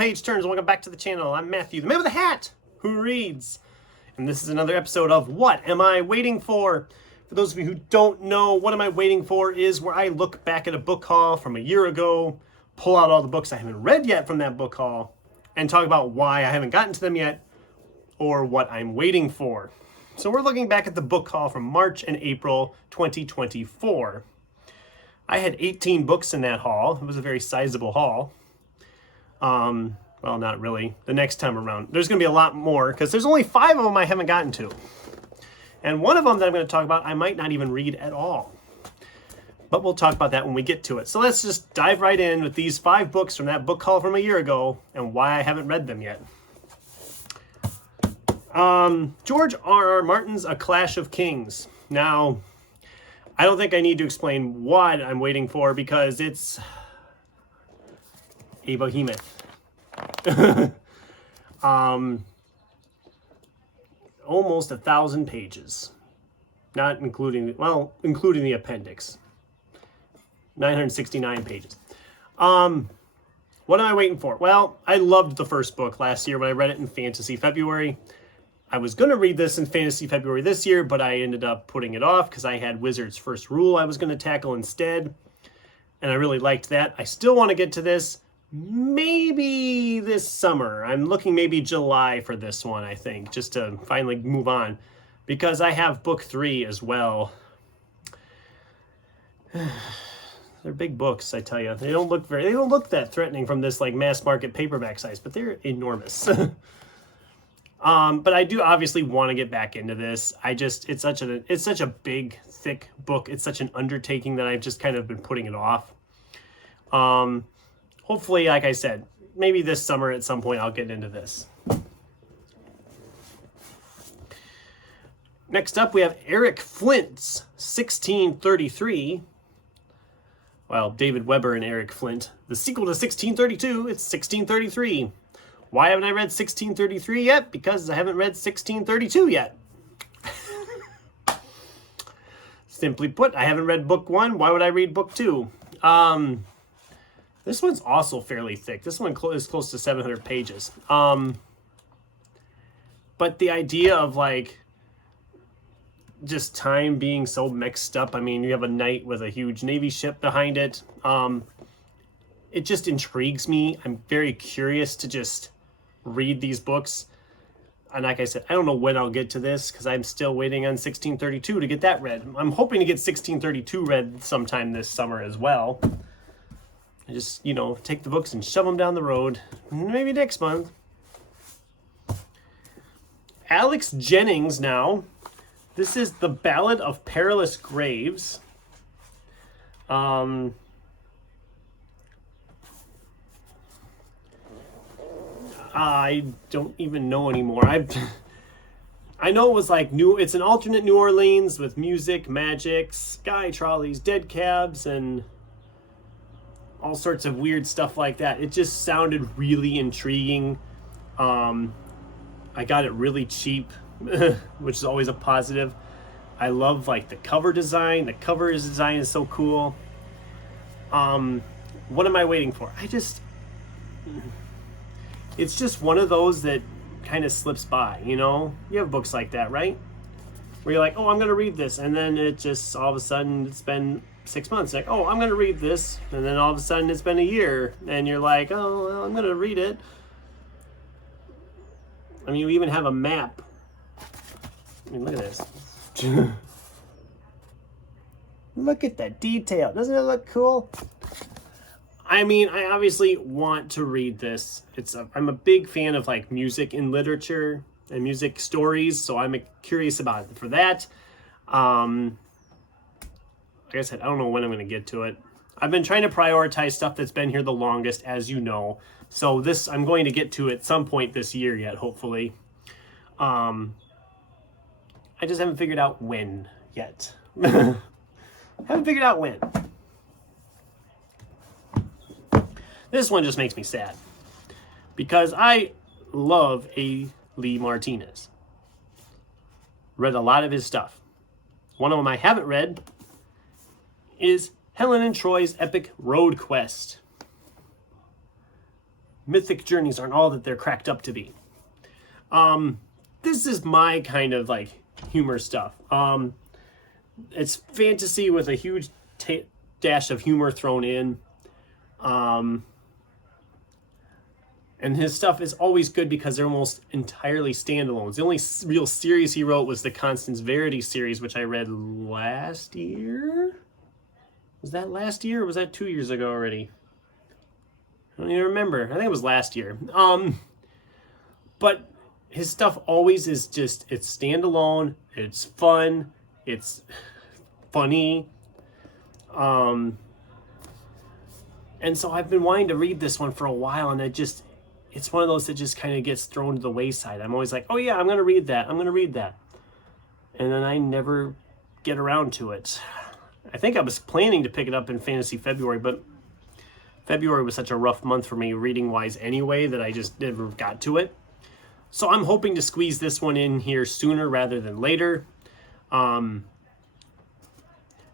page turns. Welcome back to the channel. I'm Matthew, the man with the hat who reads. And this is another episode of What Am I Waiting For? For those of you who don't know, What Am I Waiting For is where I look back at a book haul from a year ago, pull out all the books I haven't read yet from that book haul, and talk about why I haven't gotten to them yet or what I'm waiting for. So we're looking back at the book haul from March and April 2024. I had 18 books in that haul. It was a very sizable haul. Well, not really. The next time around, there's going to be a lot more because there's only 5 of them I haven't gotten to. And one of them that I'm going to talk about, I might not even read at all. But we'll talk about that when we get to it. So let's just dive right in with these 5 books from that book haul from a year ago and why I haven't read them yet. George R.R. Martin's A Clash of Kings. Now, I don't think I need to explain what I'm waiting for because it's a behemoth. Almost 1,000 pages, not including, well, including the appendix. 969 pages. What am I waiting for? Well, I loved the first book last year when I read it in Fantasy February. I was going to read this in Fantasy February this year, but I ended up putting it off because I had Wizard's First Rule I was going to tackle instead. And I really liked that. I still want to get to this maybe this summer. I'm looking maybe July for this one, I think, just to finally move on. Because I have book 3 as well. They're big books, I tell you. They don't look that threatening from this like mass market paperback size, but they're enormous. But I do obviously want to get back into this. It's such a big, thick book. It's such an undertaking that I've just kind of been putting it off. Hopefully, like I said, maybe this summer at some point I'll get into this. Next up, we have Eric Flint's 1633. Well, David Weber and Eric Flint. The sequel to 1632, it's 1633. Why haven't I read 1633 yet? Because I haven't read 1632 yet. Simply put, I haven't read book 1. Why would I read book 2? This one's also fairly thick. This one is close to 700 pages. But the idea of like just time being so mixed up. I mean, you have a knight with a huge Navy ship behind it. It just intrigues me. I'm very curious to just read these books. And like I said, I don't know when I'll get to this because I'm still waiting on 1632 to get that read. I'm hoping to get 1632 read sometime this summer as well. I just, take the books and shove them down the road. Maybe next month. Alex Jennings now. This is The Ballad of Perilous Graves. I don't even know anymore. I know it was like it's an alternate New Orleans with music, magic, sky trolleys, dead cabs, and all sorts of weird stuff like that. It just sounded really intriguing. I got it really cheap, which is always a positive. I love like the cover design. The cover design is so cool. What am I waiting for? It's just one of those that kind of slips by, You have books like that, right? Where you're like, oh, I'm going to read this. And then it just, all of a sudden, it's been 6 months. Like, oh, I'm going to read this. And then all of a sudden, it's been a year. And you're like, oh, well, I'm going to read it. I mean, you even have a map. I mean, look at this. Look at that detail. Doesn't it look cool? I mean, I obviously want to read this. I'm a big fan of like music in literature and music stories, so I'm curious about it for that. Like I said, I don't know when I'm going to get to it. I've been trying to prioritize stuff that's been here the longest, as you know. So this I'm going to get to at some point this year yet, hopefully. I just haven't figured out when yet. Haven't figured out when. This one just makes me sad because I love A. Lee Martinez. Read a lot of his stuff. One of them I haven't read is Helen and Troy's Epic Road Quest. mythic journeys aren't all that they're cracked up to be. This is my kind of like humor stuff. It's fantasy with a huge dash of humor thrown in. And his stuff is always good because they're almost entirely standalones. The only real series he wrote was the Constance Verity series, which I read last year. Was that last year or was that 2 years ago already? I don't even remember. I think it was last year. But his stuff always is just, it's standalone, it's fun, it's funny. And so I've been wanting to read this one for a while, and it's one of those that just kind of gets thrown to the wayside. I'm always like, oh yeah, I'm going to read that. I'm going to read that. And then I never get around to it. I think I was planning to pick it up in Fantasy February, but February was such a rough month for me reading-wise anyway that I just never got to it. So I'm hoping to squeeze this one in here sooner rather than later. Who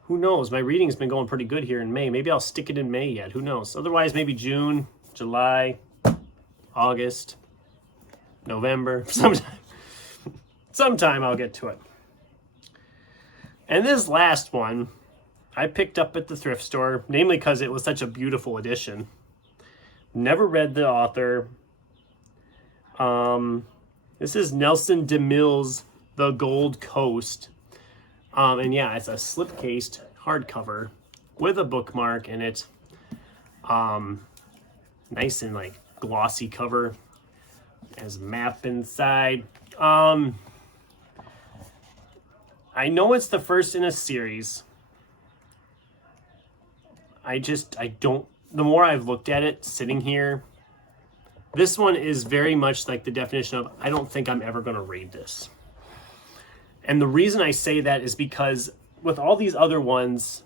knows? My reading's been going pretty good here in May. Maybe I'll stick it in May yet. Who knows? Otherwise, maybe June, July, August, November, sometime I'll get to it. And this last one I picked up at the thrift store, namely because it was such a beautiful edition. Never read the author. This is Nelson DeMille's The Gold Coast. And yeah, it's a slipcased hardcover with a bookmark in it. Nice and like glossy cover. Has a map inside. I know it's the first in a series. The more I've looked at it sitting here, this one is very much like the definition of, I don't think I'm ever going to read this. And the reason I say that is because with all these other ones,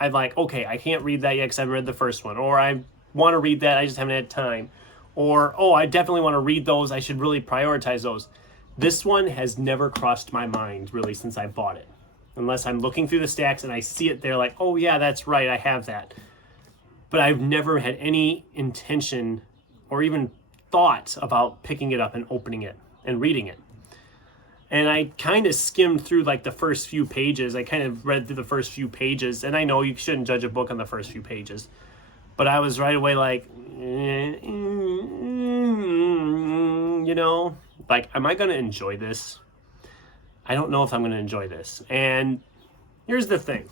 I'm like, okay, I can't read that yet because I haven't read the first one. Or I want to read that, I just haven't had time. Or, oh, I definitely want to read those, I should really prioritize those. This one has never crossed my mind, really, since I bought it. Unless I'm looking through the stacks and I see it there like, oh yeah, that's right, I have that. But I've never had any intention or even thought about picking it up and opening it and reading it. And I kind of skimmed through like the first few pages. I kind of read through the first few pages. And I know you shouldn't judge a book on the first few pages. But I was right away like, you know, like, am I going to enjoy this? I don't know if I'm going to enjoy this. And here's the thing.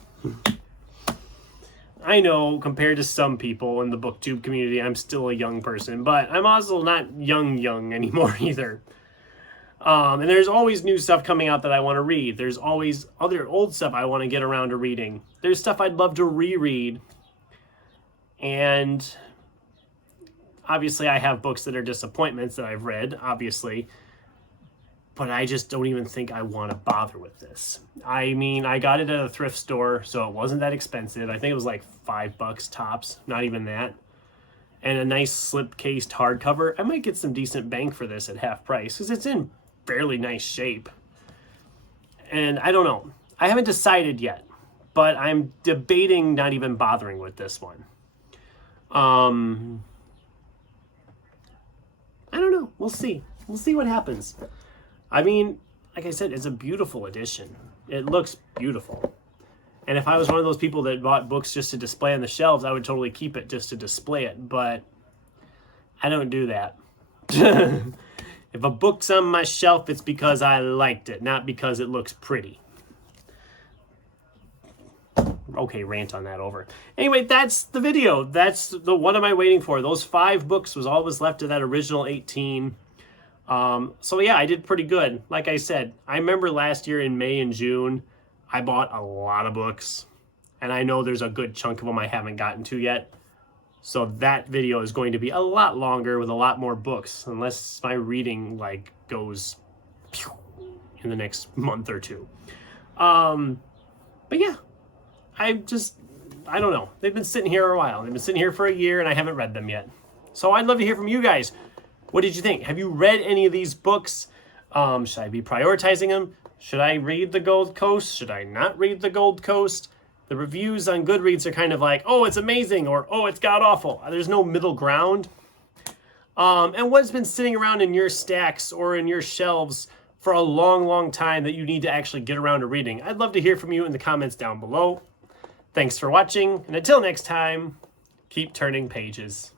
I know compared to some people in the booktube community, I'm still a young person, but I'm also not young anymore either. And there's always new stuff coming out that I want to read. There's always other old stuff I want to get around to reading. There's stuff I'd love to reread. And obviously I have books that are disappointments that I've read, obviously. But I just don't even think I want to bother with this. I mean, I got it at a thrift store, so it wasn't that expensive. I think it was like $5 tops, not even that. And a nice slip-cased hardcover. I might get some decent bang for this at half price, because it's in fairly nice shape. And I don't know. I haven't decided yet, but I'm debating not even bothering with this one. I don't know. We'll see. We'll see what happens. I mean, like I said, it's a beautiful edition. It looks beautiful. And if I was one of those people that bought books just to display on the shelves, I would totally keep it just to display it. But I don't do that. If a book's on my shelf, it's because I liked it, not because it looks pretty. Okay, rant on that over. Anyway, that's the video. That's the what am I waiting for? Those 5 books was all was left of that original 18. So yeah, I did pretty good. Like I said, I remember last year in May and June, I bought a lot of books, and I know there's a good chunk of them I haven't gotten to yet. So that video is going to be a lot longer with a lot more books, unless my reading like goes in the next month or two. But yeah, I don't know. They've been sitting here a while. They've been sitting here for a year, and I haven't read them yet. So I'd love to hear from you guys. What did you think? Have you read any of these books? Should I be prioritizing them? Should I read The Gold Coast? Should I not read The Gold Coast? The reviews on Goodreads are kind of like, oh, it's amazing, or oh, it's god-awful. There's no middle ground. and what's been sitting around in your stacks or in your shelves for a long, long time that you need to actually get around to reading. I'd love to hear from you in the comments down below. Thanks for watching, and until next time, keep turning pages.